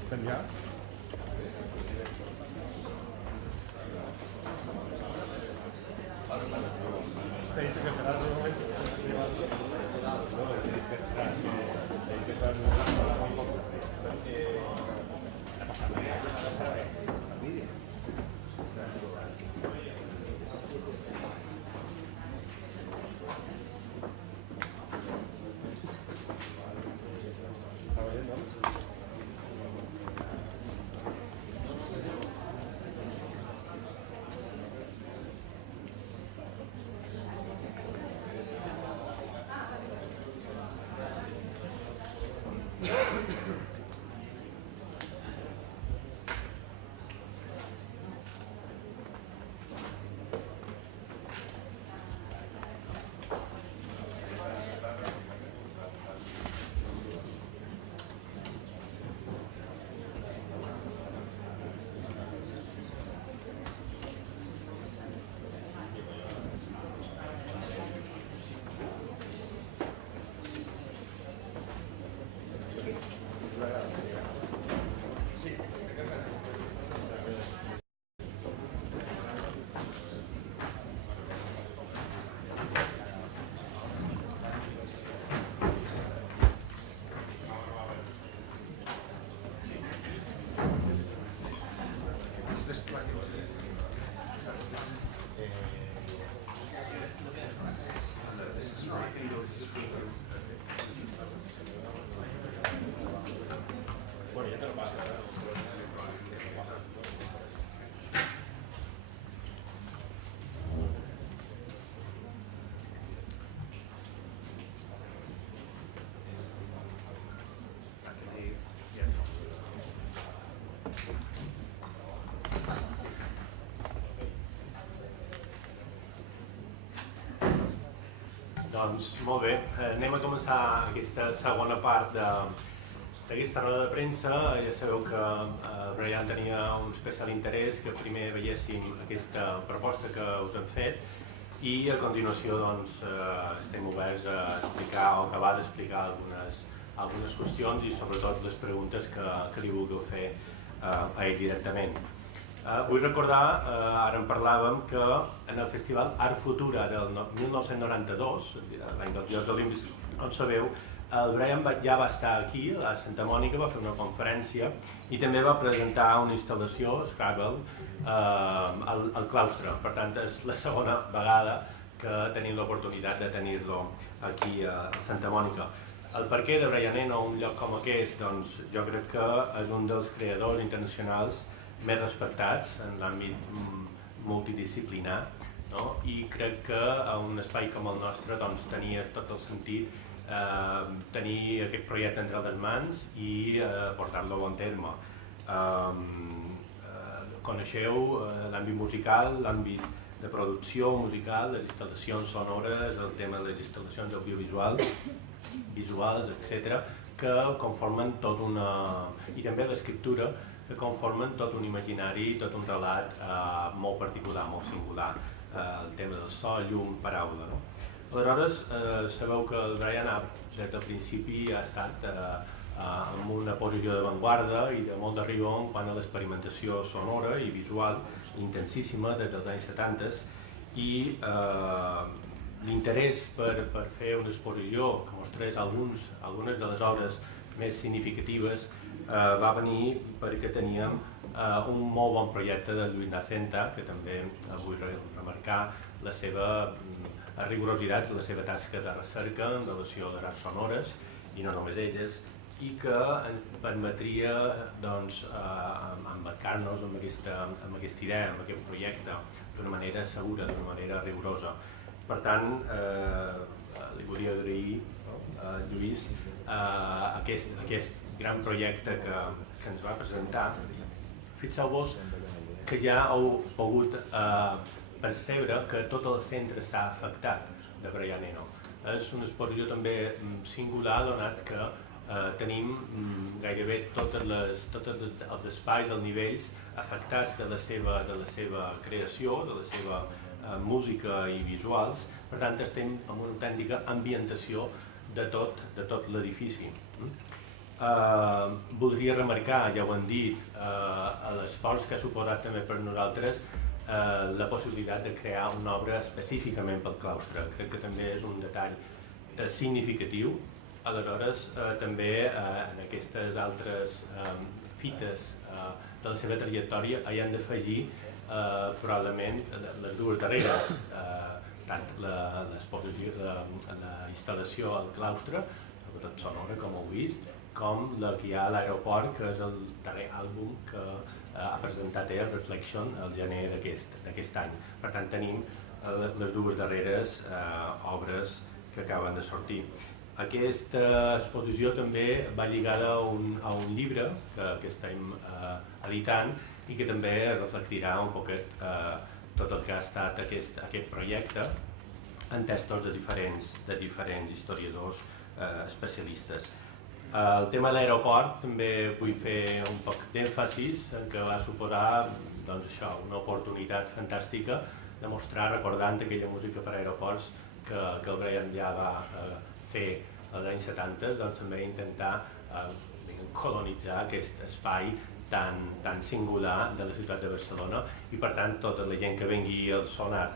Estem ja? Doncs molt bé, anem a començar aquesta segona part d'aquesta roda de premsa. Ja sabeu que Brian tenia un especial interès que primer veiéssim aquesta proposta que us hem fet i a continuació estem oberts a explicar o acabar d'explicar algunes qüestions i sobretot les preguntes que li vulgueu fer a ell directament. Vull recordar, ara en parlàvem, que en el festival Art Futura del 1992, l'any dels Jocs Olímpics, com sabeu, el Brian ja va estar aquí, a Santa Mònica, va fer una conferència i també va presentar una instal·lació, Scrabble, al Claustre. Per tant, és la segona vegada que tenim l'oportunitat de tenir-lo aquí a Santa Mònica. El perquè de Brian Eno, un lloc com aquest, doncs jo crec que és un dels creadors internacionals més respectats en l'àmbit multidisciplinar, i crec que a un espai com el nostre tenia tot el sentit tenir aquest projecte entre les mans i portar-lo a bon terme. Coneixeu l'àmbit musical, l'àmbit de producció musical, les instal·lacions sonores, el tema de les instal·lacions audiovisuals, visuals, etc., que conformen tot una... i també l'escriptura, que conformen tot un imaginari, tot un relat molt particular, molt singular. El tema del so, llum, paraula. Aleshores, sabeu que el Brian des del principi ha estat en una posició d'avantguarda i de molt d'arriba quant a l'experimentació sonora i visual intensíssima des dels anys 70 i l'interès per fer una exposició que mostrés algunes de les obres més significatives va venir perquè teníem un molt bon projecte de Lluís Nacenta, que també vull remarcar la seva rigorositat, la seva tasca de recerca en relació a les sonores, i no només elles, i que ens permetria embarcar-nos en aquesta idea, en aquest projecte, d'una manera segura, d'una manera rigorosa. Per tant, li volia agrair a Lluís aquest gran projecte que ens va presentar. Fixeu-vos que ja heu pogut percebre que tot el centre està afectat de Brian Eno. És una exposició també singular, donat que tenim gairebé tots els espais, els nivells afectats de la seva creació, de la seva música i visuals. Per tant, estem en una autèntica ambientació de tot l'edifici. Voldria remarcar, ja ho hem dit, l'esforç que ha suposat també per nosaltres la possibilitat de crear una obra específicament pel claustre. Crec que també és un detall significatiu. Aleshores, també en aquestes altres fites de la seva trajectòria hi han d'afegir probablement les dues darreres, tant la instal·lació al claustre, sobretot sonora, com heu vist, com la que hi ha a l'aeroport, que és el darrer àlbum que ha presentat Air Reflection al gener d'aquest any. Per tant, tenim les dues darreres obres que acaben de sortir. Aquesta exposició també va lligada a un llibre que estem editant i que també reflectirà un poquet tot el que ha estat aquest projecte en textos de diferents historiadors especialistes. El tema de l'aeroport també vull fer un poc d'èmfasis en què va suposar una oportunitat fantàstica de mostrar, recordant aquella música per a aeroports que el Brian ja va fer als anys 70, també intentar colonitzar aquest espai tan singular de la ciutat de Barcelona i per tant tota la gent que vengui al Sònar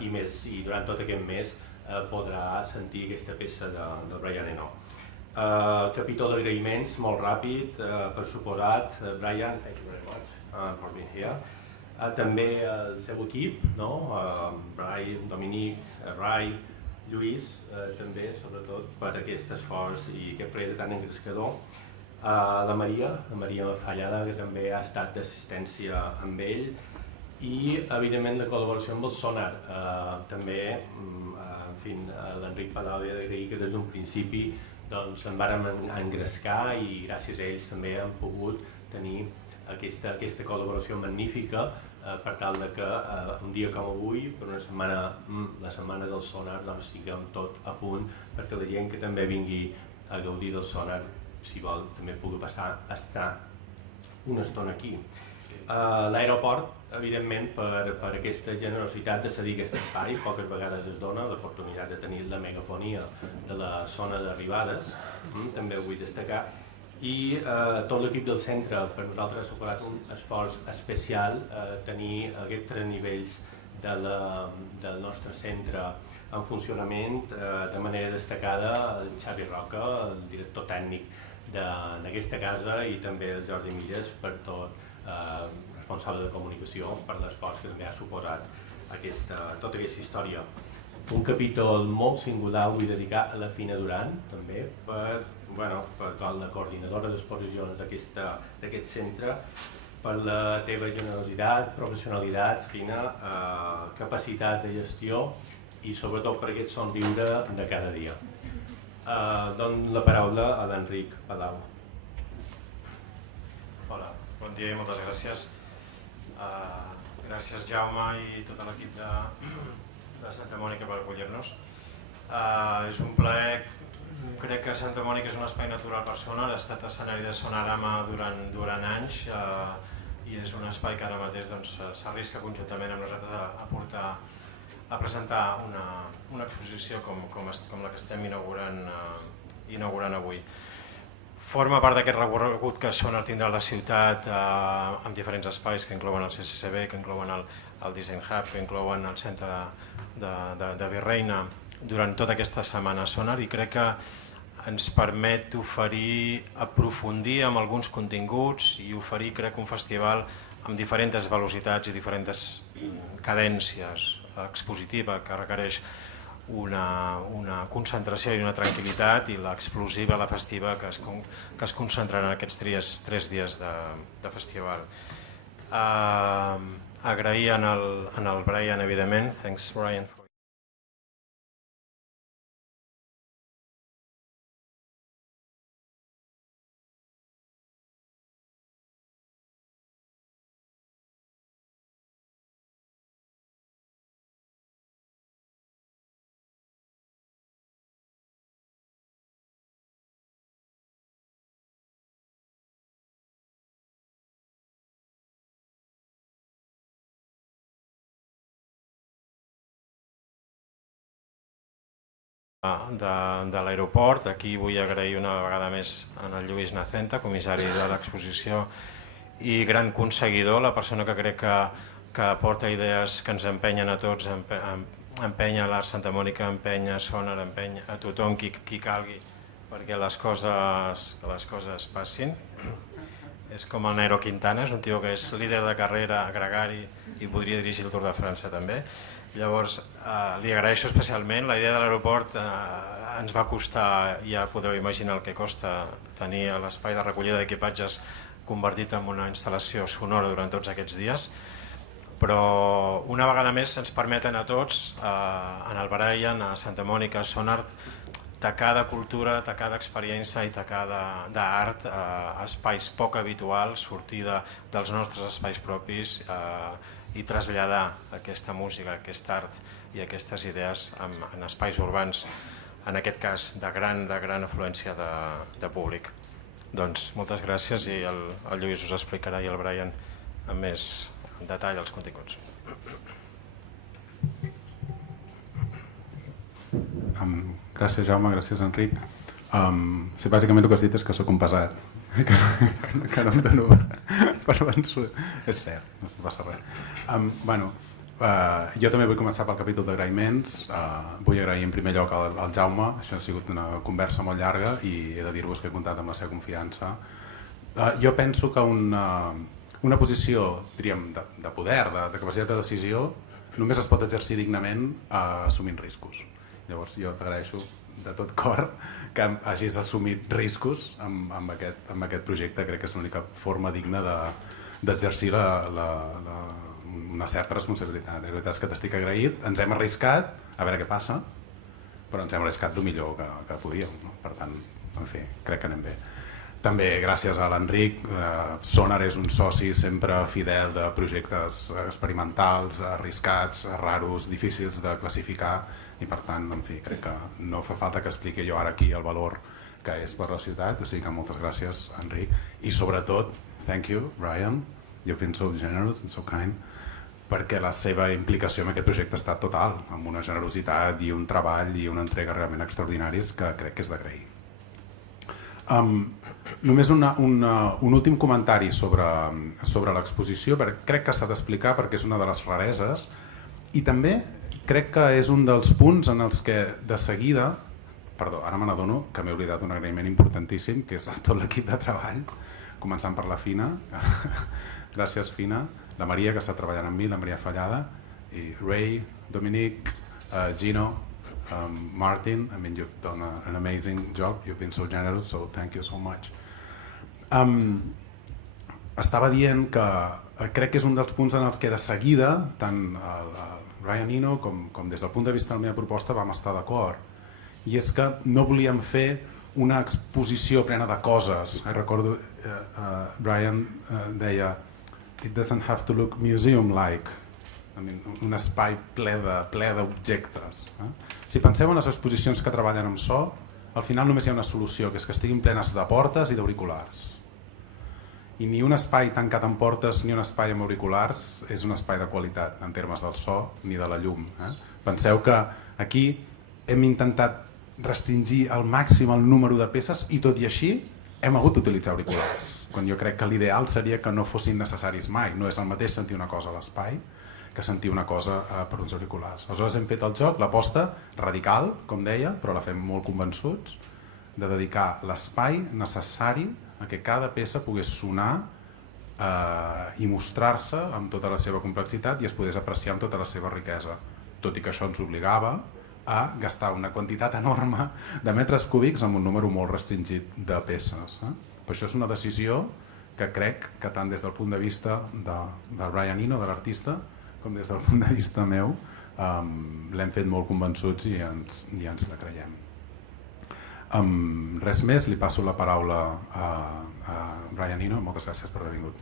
i durant tot aquest mes podrà sentir aquesta peça del Brian Eno. Capítol d'agraïments, molt ràpid, per suposat, Brian, thank you very much for being here. També el seu equip, Brian, Dominic, Rai, Lluís, també, sobretot, per aquest esforç i aquest projecte tan engrescador. La Maria Fallada, que també ha estat d'assistència amb ell, i, evidentment, la col·laboració amb el Sònar. També, l'Enric Palau ha d'agrair que des d'un principi ens vàrem engrescar i gràcies a ells també hem pogut tenir aquesta col·laboració magnífica per tal que un dia com avui, per una setmana, la setmana del Sònar, estiguem tot a punt perquè la gent que també vingui a gaudir del Sònar, si vol, també pugui passar a estar una estona aquí. L'aeroport, evidentment, per aquesta generositat de cedir aquest espai, poques vegades es dona l'oportunitat de tenir la megafonia de la zona d'arribades, també ho vull destacar, i tot l'equip del centre, per nosaltres ha suposat un esforç especial tenir aquests 3 nivells del nostre centre en funcionament de manera destacada el Xavi Roca, el director tècnic d'aquesta casa, i també el Jordi Milles, per tot responsable de comunicació, per l'esforç que també ha suposat tota aquesta història. Un capítol molt singular vull dedicar a la Fina Duran, també, per la coordinadora d'exposicions d'aquest centre, per la teva generositat, professionalitat, Fina, capacitat de gestió i sobretot per aquest somriure de cada dia. Dono la paraula a l'Enric Palau. Hola, bon dia i moltes gràcies. Gràcies Jaume i tot l'equip de Santa Mònica per acollir-nos. És un plaer, crec que Santa Mònica és un espai natural per Sònar, ha estat escenari de Sonarama durant anys i és un espai que ara mateix s'arrisca conjuntament amb nosaltres a presentar una exposició com la que estem inaugurant avui. Forma part d'aquest recorregut que Sònar tindrà a la ciutat amb diferents espais que inclouen el CCCB, que inclouen el Design Hub, que inclouen el centre de Virreina durant tota aquesta setmana Sònar, i crec que ens permet aprofundir amb alguns continguts i oferir, crec, un festival amb diferents velocitats i diferents cadències expositiva que requereix una concentració i una tranquil·litat, i l'explosiva, la festiva, que es concentrarà en aquests 3 dies de festival. Agrair al Brian, evidentment. Thanks, Brian. de l'aeroport. Aquí vull agrair una vegada més a en Lluís Nacenta, comissari de l'exposició i gran conseguidor, la persona que crec que aporta idees que ens empenyen a tots, empenya l'Art Santa Mònica, empenya Sònar, empenya a tothom qui calgui perquè les coses passin. És com el Nero Quintana, és un tio que és líder de carrera, gregari i podria dirigir el Tour de França també. Llavors li agraeixo especialment. La idea de l'aeroport ens va costar, ja podeu imaginar el que costa tenir l'espai de recollida d'equipatges convertit en una instal·lació sonora durant tots aquests dies, però una vegada més ens permeten a tots, en el Brian, a Santa Mònica, a Sònar, tacar de cultura, tacar d'experiència i tacar d'art a espais poc habituals, sortir dels nostres espais propis i traslladar aquesta música, aquest art i aquestes idees en espais urbans, en aquest cas de gran afluència de públic. Doncs moltes gràcies i el Lluís us explicarà i el Brian amb més detall els continguts. Gràcies, Jaume, gràcies, Enric. Bàsicament el que has dit és que sóc un pesat, que no em dono per vençut. És cert, no passa res. Jo també vull començar pel capítol d'agraïments. Vull agrair en primer lloc al Jaume. Això ha sigut una conversa molt llarga i he de dir-vos que he comptat amb la seva confiança. Jo penso que una posició, diríem, de poder, de capacitat de decisió, només es pot exercir dignament assumint riscos. Llavors jo t'agraeixo de tot cor que hagis assumit riscos amb aquest projecte. Crec que és l'única forma digna d'exercir una certa responsabilitat. La veritat és que t'estic agraït, ens hem arriscat, a veure què passa, però ens hem arriscat el millor que podíem. Per tant, en fi, crec que anem bé. També gràcies a l'Enric. Sònar és un soci sempre fidel de projectes experimentals, arriscats, raros, difícils de classificar i per tant, en fi, crec que no fa falta que expliqui jo ara aquí el valor que és per la ciutat, o sigui que moltes gràcies, Enric, i sobretot, thank you, Brian, you've been so generous and so kind, perquè la seva implicació en aquest projecte ha estat total, amb una generositat i un treball i una entrega realment extraordinaris que crec que és d'agrair. Només un últim comentari sobre l'exposició, crec que s'ha d'explicar perquè és una de les rareses i també crec que és un dels punts en els que de seguida, perdó, ara me n'adono que m'he oblidat un agraïment importantíssim, que és a tot l'equip de treball, començant per la Fina, gràcies Fina, la Maria que està treballant amb mi, la Maria Fallada, i Ray, Dominic, Gino, Martin. I mean, you've done an amazing job, you've been so generous, so thank you so much. Estava dient que crec que és un dels punts en els que de seguida, tant el Brian Eno com des del punt de vista de la meva proposta vam estar d'acord, i és que no volíem fer una exposició plena de coses. Recordo Brian deia it doesn't have to look museum-like, un espai ple d'objectes. Si penseu en les exposicions que treballen amb so, al final només hi ha una solució, que és que estiguin plenes de portes i d'auriculars. I ni un espai tancat amb portes ni un espai amb auriculars és un espai de qualitat en termes del so ni de la llum. Penseu que aquí hem intentat restringir al màxim el número de peces i tot i així hem hagut d'utilitzar auriculars, quan jo crec que l'ideal seria que no fossin necessaris mai. No és el mateix sentir una cosa a l'espai que sentir una cosa per uns auriculars. Aleshores hem fet el joc, l'aposta radical, com deia, però la fem molt convençuts, de dedicar l'espai necessari a que cada peça pogués sonar i mostrar-se amb tota la seva complexitat i es pogués apreciar amb tota la seva riquesa, tot i que això ens obligava a gastar una quantitat enorme de metres cúbics amb un número molt restringit de peces. Per això és una decisió que crec que tant des del punt de vista del Brian Eno, de l'artista, com des del punt de vista meu, l'hem fet molt convençuts i ens la creiem. Res més, li passo la paraula a Brian Eno. Moltes gràcies per haver vingut.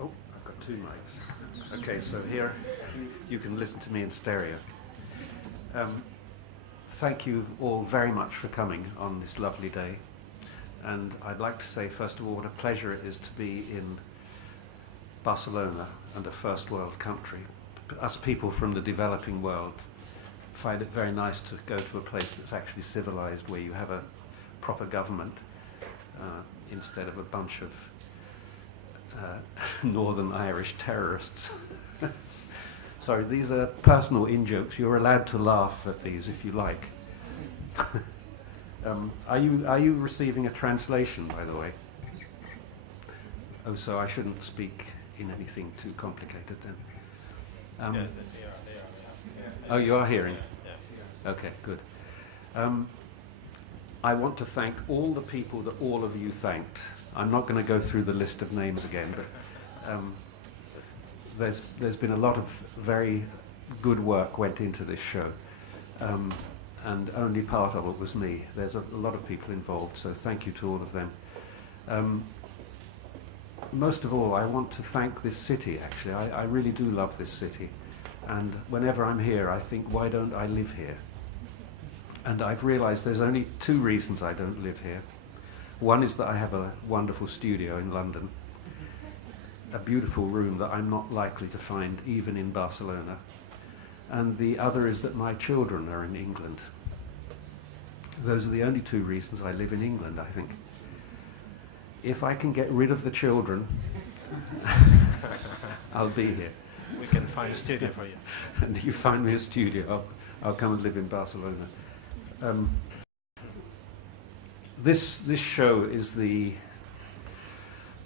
Oh, I've got two mics. Okay, so here you can listen to me in stereo. Thank you all very much for coming on this lovely day. And I'd like to say, first of all, what a pleasure it is to be in Barcelona and a first world country, us people from the developing world find it very nice to go to a place that's actually civilized, where you have a proper government instead of a bunch of Northern Irish terrorists. Sorry, these are personal in-jokes. You're allowed to laugh at these if you like. Are you receiving a translation, by the way? Oh, so I shouldn't speak in anything too complicated then. Yes, they are. Oh, you are hearing? Yeah. Okay, good. I want to thank all the people that all of you thanked. I'm not going to go through the list of names again, but there's been a lot of very good work went into this show, and only part of it was me. There's a lot of people involved, so thank you to all of them. Most of all, I want to thank this city, actually. I really do love this city, and whenever I'm here, I think, why don't I live here? And I've realized there's only two reasons I don't live here. One is that I have a wonderful studio in London, a beautiful room that I'm not likely to find even in Barcelona. And the other is that my children are in England. Those are the only two reasons I live in England, I think. If I can get rid of the children, I'll be here. We can find a studio for you. And you find me a studio, I'll come and live in Barcelona. This show is the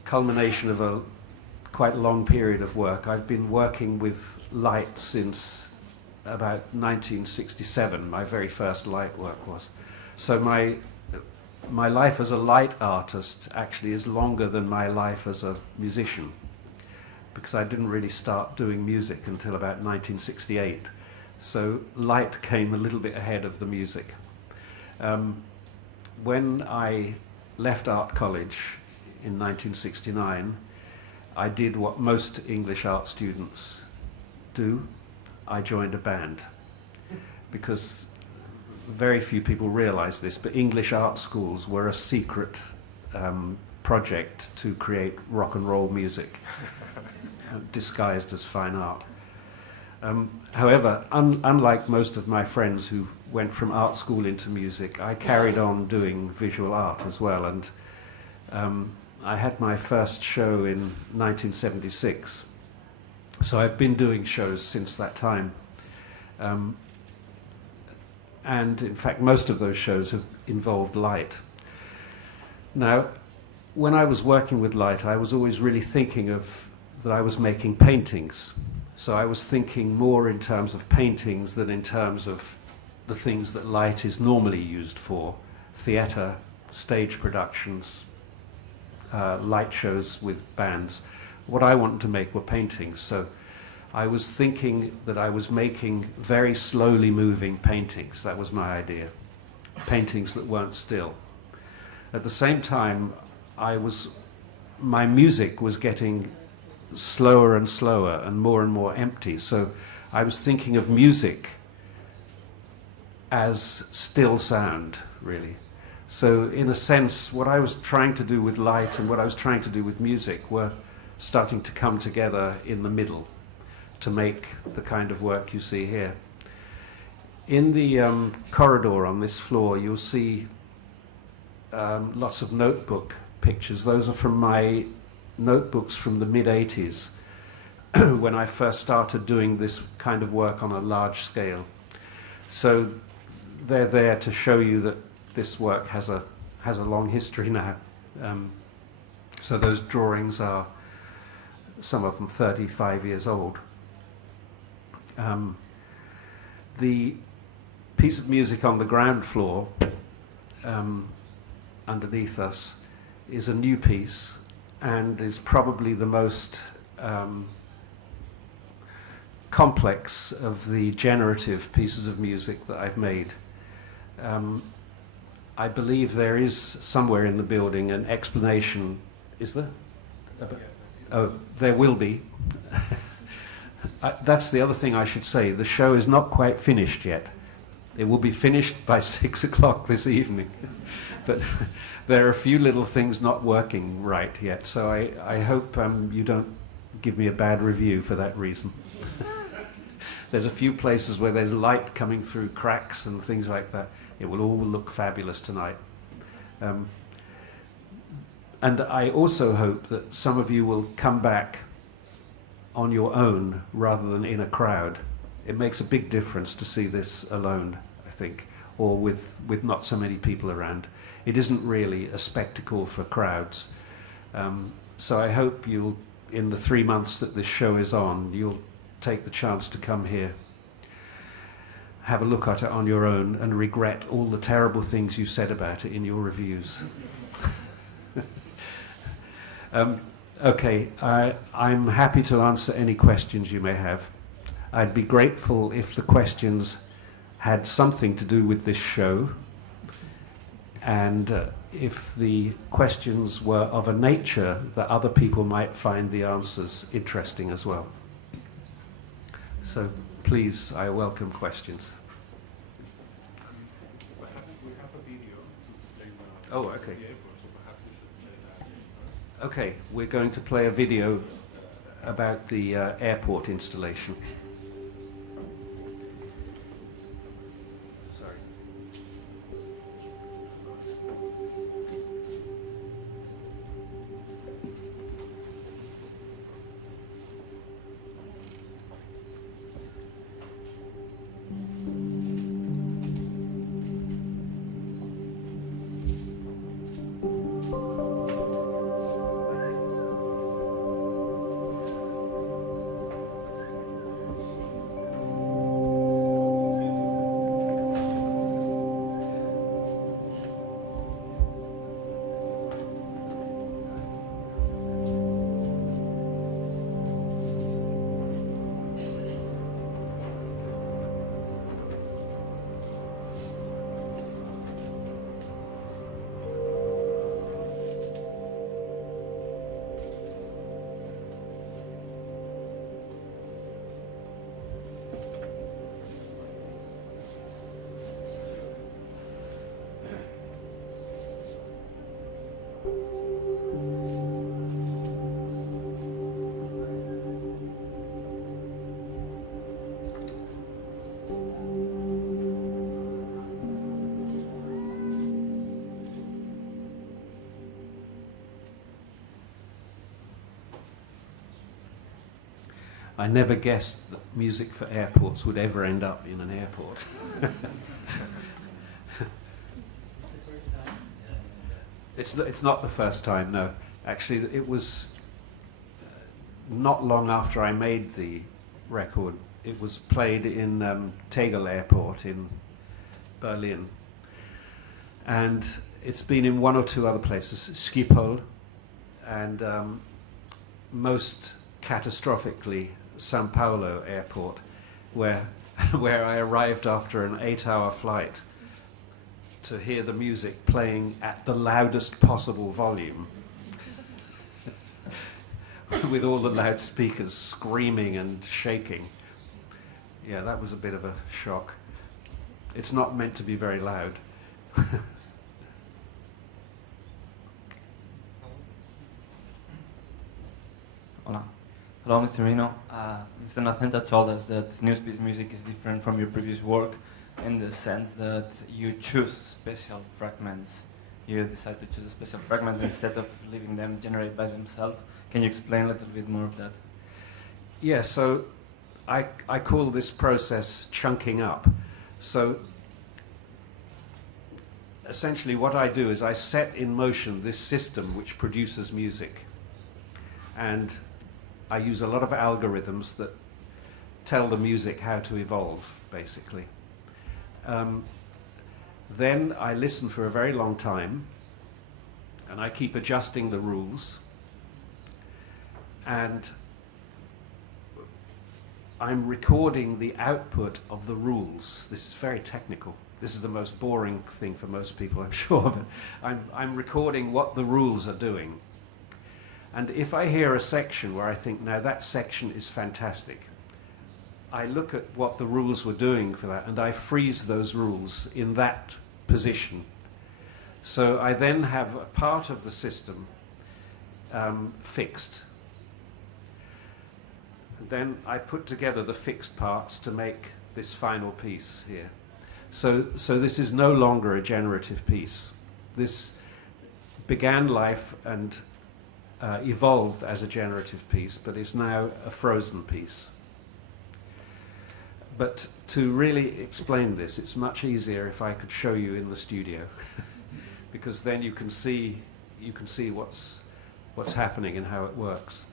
culmination of a quite long period of work. I've been working with light since about 1967. My very first light work was. So my life as a light artist actually is longer than my life as a musician, because I didn't really start doing music until about 1968. So light came a little bit ahead of the music. When I left art college in 1969, I did what most English art students do. I joined a band, because very few people realize this, but English art schools were a secret project to create rock and roll music, disguised as fine art. However, unlike most of my friends who went from art school into music, I carried on doing visual art as well, and I had my first show in 1976. So I've been doing shows since that time. And in fact, most of those shows have involved light. Now, when I was working with light, I was always really thinking that I was making paintings. So I was thinking more in terms of paintings than in terms of the things that light is normally used for: theatre, stage productions, light shows with bands. What I wanted to make were paintings. So I was thinking that I was making very slowly moving paintings. That was my idea. Paintings that weren't still. At the same time, my music was getting slower and slower and more empty. So I was thinking of music as still sound, really. So in a sense, what I was trying to do with light and what I was trying to do with music were starting to come together in the middle to make the kind of work you see here. In the corridor on this floor, you'll see lots of notebook pictures. Those are from my notebooks from the mid-80s, when I first started doing this kind of work on a large scale. So they're there to show you that this work has a long history now. So those drawings are, some of them, 35 years old. The piece of music on the ground floor underneath us is a new piece, and is probably the most complex of the generative pieces of music that I've made. I believe there is somewhere in the building an explanation. Is there? Oh, there will be. That's the other thing I should say. The show is not quite finished yet. It will be finished by 6 o'clock this evening. But there are a few little things not working right yet, so I hope you don't give me a bad review for that reason. There's a few places where there's light coming through cracks and things like that. It will all look fabulous tonight. And I also hope that some of you will come back on your own rather than in a crowd. It makes a big difference to see this alone, I think, or with not so many people around. It isn't really a spectacle for crowds. So I hope you'll, in the 3 months that this show is on, you'll take the chance to come here, have a look at it on your own, and regret all the terrible things you said about it in your reviews. Okay, I'm happy to answer any questions you may have. I'd be grateful if the questions had something to do with this show, and if the questions were of a nature that other people might find the answers interesting as well. So please, I welcome questions. We have a video to explain Oh, okay. the airport, so perhaps we should play that. Okay, we're going to play a video about the airport installation. Sorry. I never guessed that music for airports would ever end up in an airport. It's not the first time, no. Actually, it was not long after I made the record. It was played in Tegel Airport in Berlin. And it's been in one or two other places, Schiphol, and most catastrophically, São Paulo Airport, where I arrived after an 8-hour flight to hear the music playing at the loudest possible volume, with all the loudspeakers screaming and shaking. Yeah, that was a bit of a shock. It's not meant to be very loud. Hola. Hello, Mr. Eno. Mr. Nacenta told us that Newspeed's music is different from your previous work in the sense that you choose special fragments. You decide to choose special fragments instead of leaving them generate by themselves. Can you explain a little bit more of that? Yeah, so I call this process chunking up. So essentially what I do is I set in motion this system which produces music. And I use a lot of algorithms that tell the music how to evolve, basically. Then I listen for a very long time, and I keep adjusting the rules. And I'm recording the output of the rules. This is very technical. This is the most boring thing for most people, I'm sure. But I'm recording what the rules are doing. And if I hear a section where I think, now that section is fantastic, I look at what the rules were doing for that, and I freeze those rules in that position. So I then have a part of the system fixed. And then I put together the fixed parts to make this final piece here. So this is no longer a generative piece. This began life and evolved as a generative piece, but is now a frozen piece. But to really explain this, it's much easier if I could show you in the studio, because then you can see what's happening and how it works.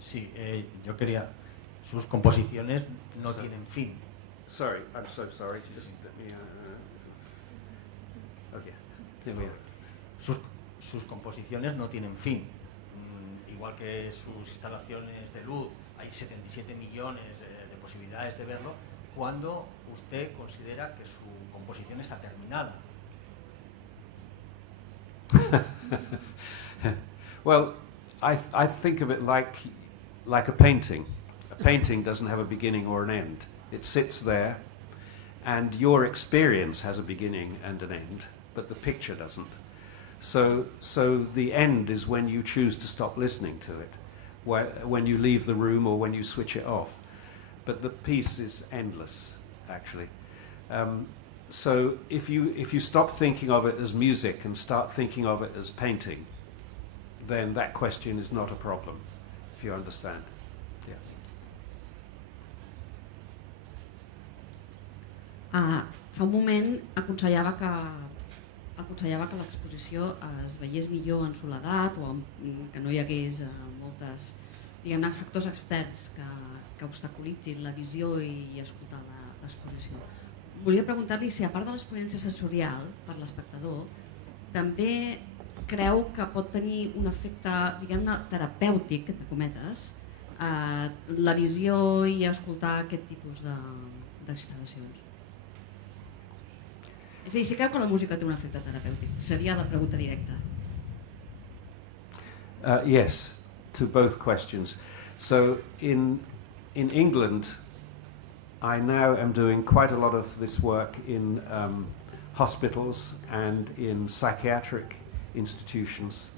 Sí, yo quería. Sus composiciones no tienen fin. Sorry, I'm so sorry. Sí, Just sí. let me, okay, here we are. Sus composiciones no tienen fin. Igual que sus instalaciones de luz, hay 77 millones de posibilidades de verlo. ¿Cuándo usted considera que su composición está terminada? Well, I think of it like a painting. A painting doesn't have a beginning or an end. It sits there, and your experience has a beginning and an end, but the picture doesn't. So the end is when you choose to stop listening to it, when you leave the room or when you switch it off. But the piece is endless, actually. So if you stop thinking of it as music and start thinking of it as painting, then that question is not a problem, if you understand. Yeah. Fa un moment aconsellava que l'exposició es veiés millor en soledat o que no hi hagués moltes, diguem-ne, factors externs que obstaculitzin la visió i escoltar l'exposició. Volia preguntar-li si, a part de l'experiència sensorial per l'espectador, també creu que pot tenir un efecte, diguem-ne, terapèutic, entre cometes, la visió i escoltar aquest tipus d'instal·lacions. És a dir, si creu que la música té un efecte terapèutic, seria la pregunta directa. Yes, to both questions. So in England, I now am doing quite a lot of this work in hospitals and in psychiatric institutions.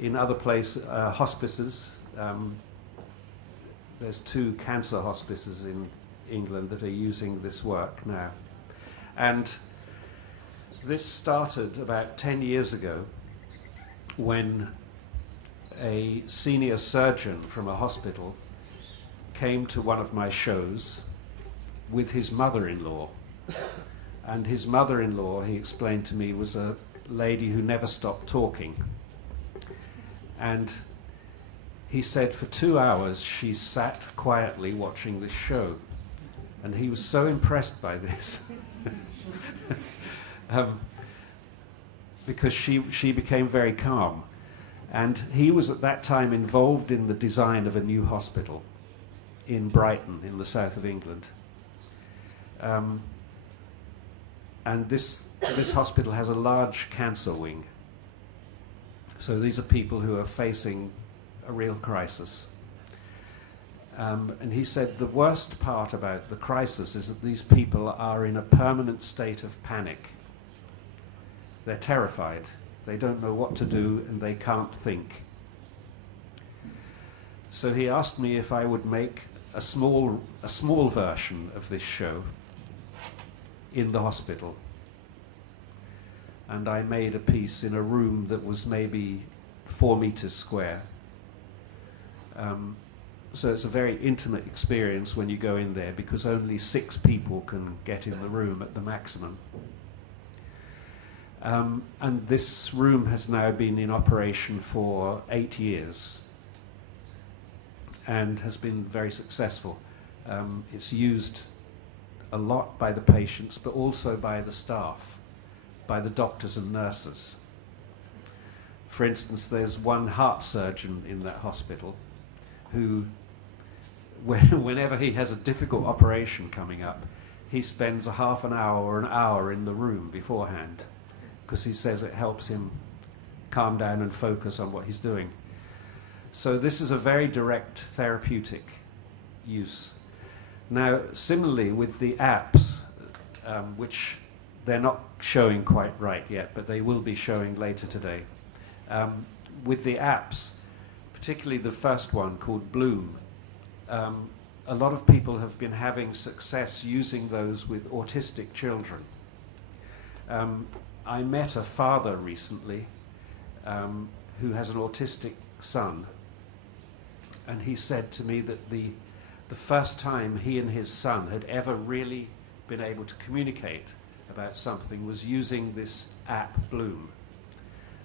In other places, hospices. There's 2 cancer hospices in England that are using this work now. And this started about 10 years ago when a senior surgeon from a hospital came to one of my shows with his mother-in-law. And his mother-in-law, he explained to me, was a lady who never stopped talking. And he said for 2 hours she sat quietly watching this show. And he was so impressed by this. Because she became very calm. And he was at that time involved in the design of a new hospital in Brighton, in the south of England. And this hospital has a large cancer wing. So these are people who are facing a real crisis. And he said the worst part about the crisis is that these people are in a permanent state of panic. They're terrified. They don't know what to do and they can't think. So he asked me if I would make a small version of this show in the hospital. And I made a piece in a room that was maybe 4 meters square. So it's a very intimate experience when you go in there because only 6 people can get in the room at the maximum. And this room has now been in operation for 8 years and has been very successful. It's used a lot by the patients, but also by the staff, by the doctors and nurses. For instance, there's one heart surgeon in that hospital who, whenever he has a difficult operation coming up, he spends a half an hour or an hour in the room beforehand, because he says it helps him calm down and focus on what he's doing. So this is a very direct therapeutic use. Now, similarly with the apps, which they're not showing quite right yet, but they will be showing later today. With the apps, particularly the first one called Bloom. A lot of people have been having success using those with autistic children. I met a father recently who has an autistic son, and he said to me that the first time he and his son had ever really been able to communicate about something was using this app Bloom.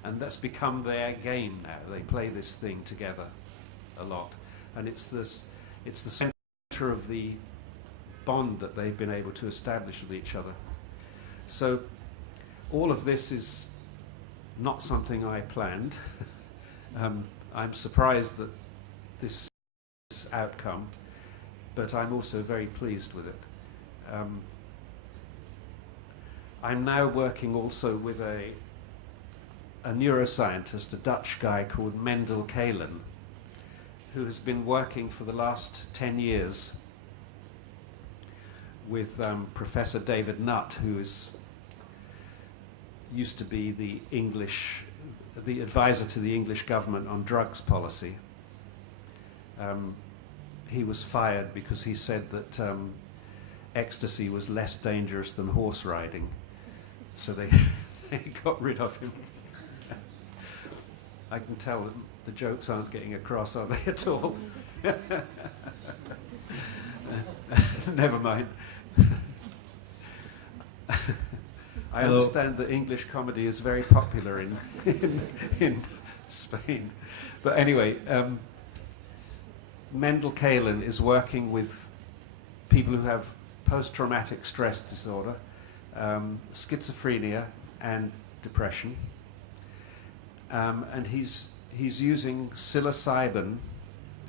And that's become their game now. They play this thing together a lot. And it's the center of the bond that they've been able to establish with each other. So all of this is not something I planned. I'm surprised that this outcome, but I'm also very pleased with it. I'm now working also with a neuroscientist, a Dutch guy called Mendel Kalen, who has been working for the last 10 years with Professor David Nutt, who used to be the advisor to the English government on drugs policy. He was fired because he said that ecstasy was less dangerous than horse riding, so they got rid of him. I can tell that the jokes aren't getting across, are they, at all? Never mind. I understand that English comedy is very popular in Spain. But anyway, Mendel Kalen is working with people who have post-traumatic stress disorder, schizophrenia and depression. And he's using psilocybin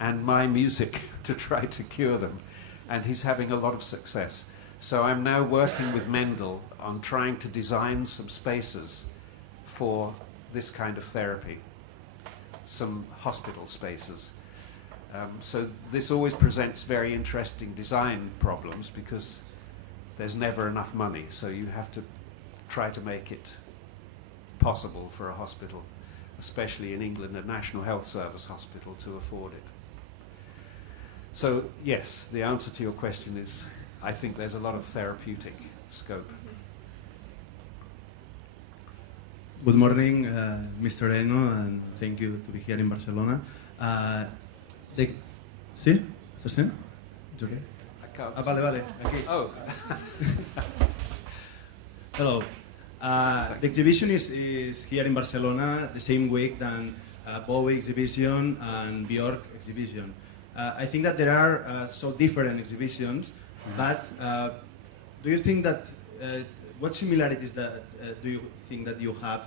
and my music to try to cure them. And he's having a lot of success. So I'm now working with Mendel on trying to design some spaces for this kind of therapy, some hospital spaces. So this always presents very interesting design problems because there's never enough money, so you have to try to make it possible for a hospital, especially in England, a National Health Service hospital, to afford it. So yes, the answer to your question is I think there's a lot of therapeutic scope. Good morning, Mr. Eno, and thank you to be here in Barcelona. ¿Sí? ¿Se sent? It's okay? Vale. Aquí. Oh. Hello. The exhibition is here in Barcelona the same week than Bowie exhibition and Björk exhibition. I think that there are so different exhibitions, but do you think that what similarities do you think that you have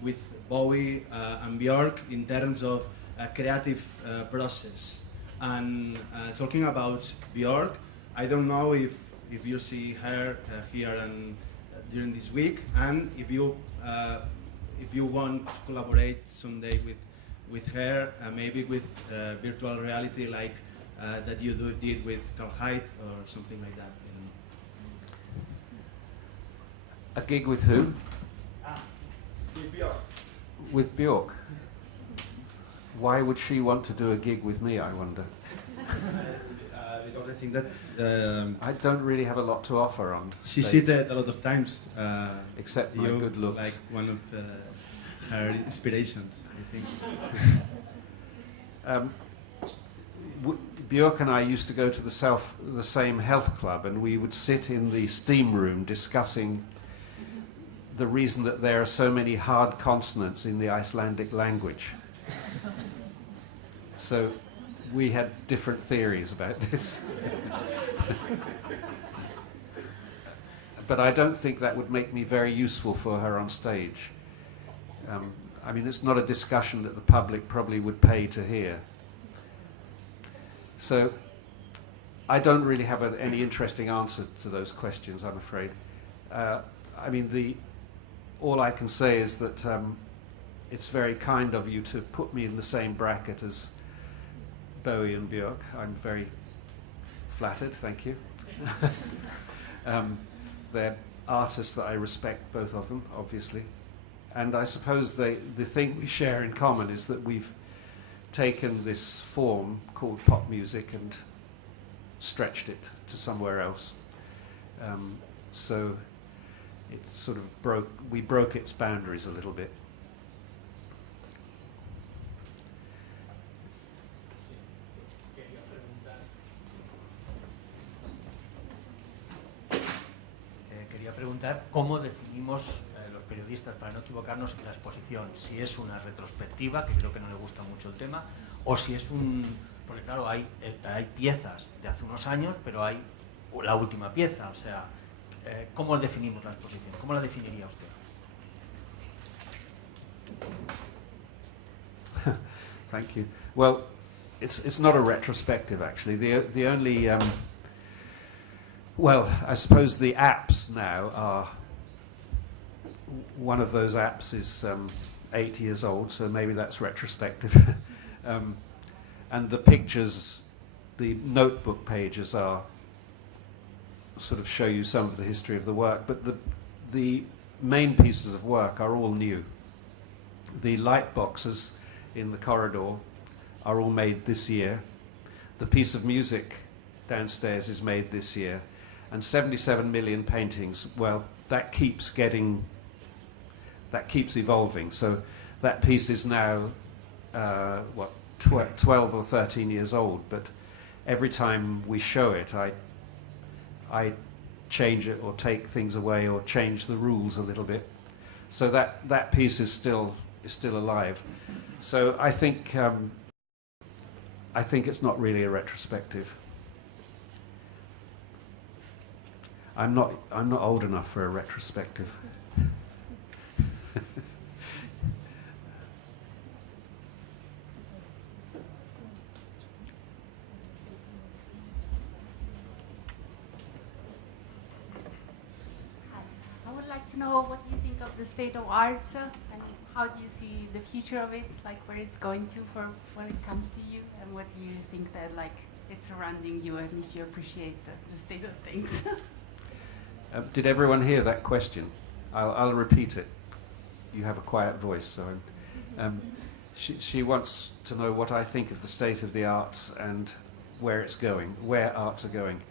with Bowie and Björk in terms of creative process? And talking about Björk, I don't know if you see her here and during this week, and if you want to collaborate someday with her, maybe with virtual reality like that you did with Carl Hyde or something like that. A gig with who? With Björk. With Björk. Why would she want to do a gig with me, I wonder? Because I think that I don't really have a lot to offer on she stage. said that a lot of times. Except my good looks. Like one of her inspirations, I think. Björk and I used to go to the same health club, and we would sit in the steam room discussing the reason that there are so many hard consonants in the Icelandic language. So we had different theories about this. But I don't think that would make me very useful for her on stage. I mean, it's not a discussion that the public probably would pay to hear. So I don't really have any interesting answer to those questions, I'm afraid. I mean, all I can say is that it's very kind of you to put me in the same bracket as Bowie and Björk. I'm very flattered, thank you. They're artists that I respect, both of them, obviously. And I suppose the thing we share in common is that we've taken this form called pop music and stretched it to somewhere else. So it sort of we broke its boundaries a little bit. Quería preguntar cómo definimos los periodistas, para no equivocarnos, en la exposición, si es una retrospectiva, que creo que no le gusta mucho el tema, o si es porque claro, hay piezas de hace unos años, pero hay la última pieza, o sea, ¿cómo definimos la exposición? ¿Cómo la definiría usted? Thank you. Well, it's not a retrospective, actually. The only well, I suppose the apps now are, one of those apps is 8 years old, so maybe that's retrospective. And the pictures, the notebook pages are sort of show you some of the history of the work, but the main pieces of work are all new. The light boxes in the corridor are all made this year. The piece of music downstairs is made this year. And 77 million paintings, well, that keeps evolving. So that piece is now, 12 or 13 years old, but every time we show it, I change it or take things away or change the rules a little bit. So that piece is still alive. So I think it's not really a retrospective. I'm not old enough for a retrospective. I would like to know what you think of the state of arts and how do you see the future of it, like where it's going to for when it comes to you, and what do you think that like it's surrounding you, and if you appreciate the state of things. Did everyone hear that question? I'll repeat it. You have a quiet voice, so she wants to know what I think of the state of the arts and where it's going, where arts are going.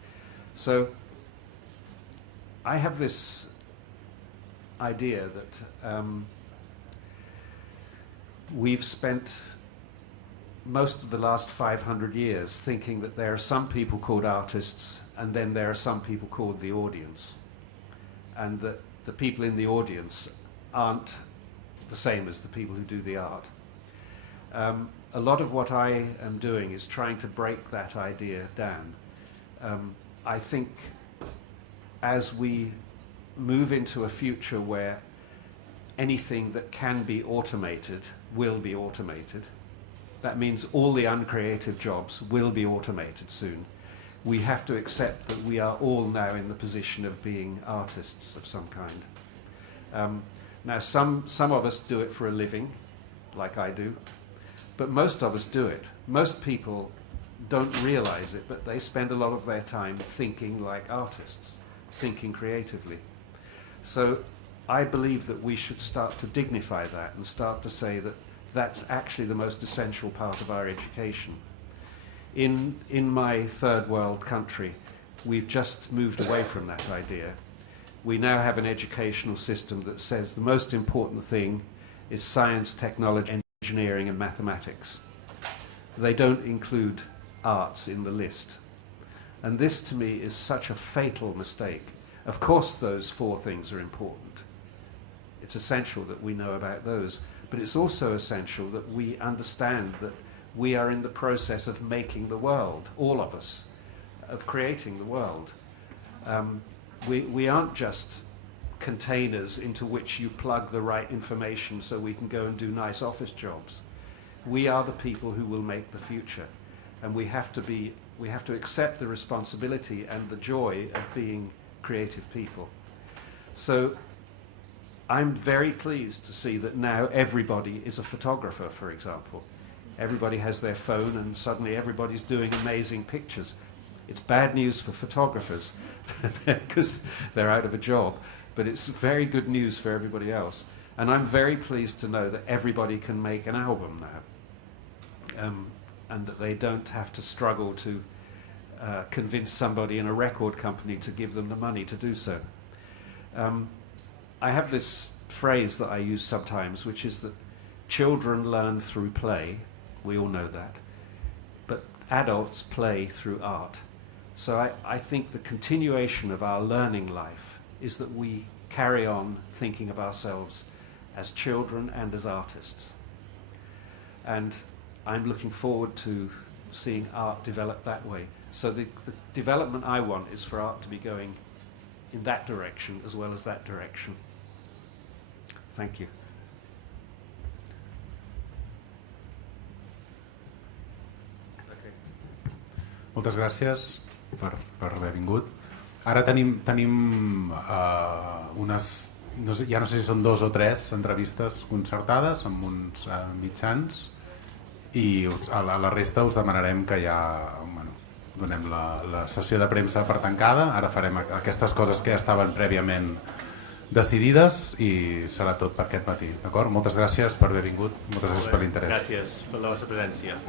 So I have this idea that we've spent most of the last 500 years thinking that there are some people called artists and then there are some people called the audience, and that the people in the audience aren't the same as the people who do the art. A lot of what I am doing is trying to break that idea down. I think as we move into a future where anything that can be automated will be automated, that means all the uncreative jobs will be automated soon. We have to accept that we are all now in the position of being artists of some kind. Now some of us do it for a living, like I do, but most of us do it. Most people don't realize it, but they spend a lot of their time thinking like artists, thinking creatively. So I believe that we should start to dignify that and start to say that that's actually the most essential part of our education. In my third world country, we've just moved away from that idea. We now have an educational system that says the most important thing is science, technology, engineering and mathematics. They don't include arts in the list. And this to me is such a fatal mistake. Of course those four things are important. It's essential that we know about those, but it's also essential that we understand that we are in the process of making the world, all of us, of creating the world. We aren't just containers into which you plug the right information so we can go and do nice office jobs. We are the people who will make the future, and we have to accept the responsibility and the joy of being creative people. So I'm very pleased to see that now everybody is a photographer, for example. Everybody has their phone and suddenly everybody's doing amazing pictures. It's bad news for photographers because they're out of a job, but it's very good news for everybody else. And I'm very pleased to know that everybody can make an album and that they don't have to struggle to convince somebody in a record company to give them the money to do so. I have this phrase that I use sometimes, which is that children learn through play, we all know that, but adults play through art. So I think the continuation of our learning life is that we carry on thinking of ourselves as children and as artists. And I'm looking forward to seeing art develop that way. So the development I want is for art to be going in that direction as well as that direction. Thank you. Moltes gràcies per haver vingut. Ara tenim unes, ja no sé si són 2 o 3 entrevistes concertades amb uns mitjans i a la resta us demanarem que ja donem la sessió de premsa per tancada. Ara farem aquestes coses que ja estaven prèviament decidides i serà tot per aquest matí. Moltes gràcies per haver vingut, moltes gràcies per l'interès. Gràcies per la vostra presència.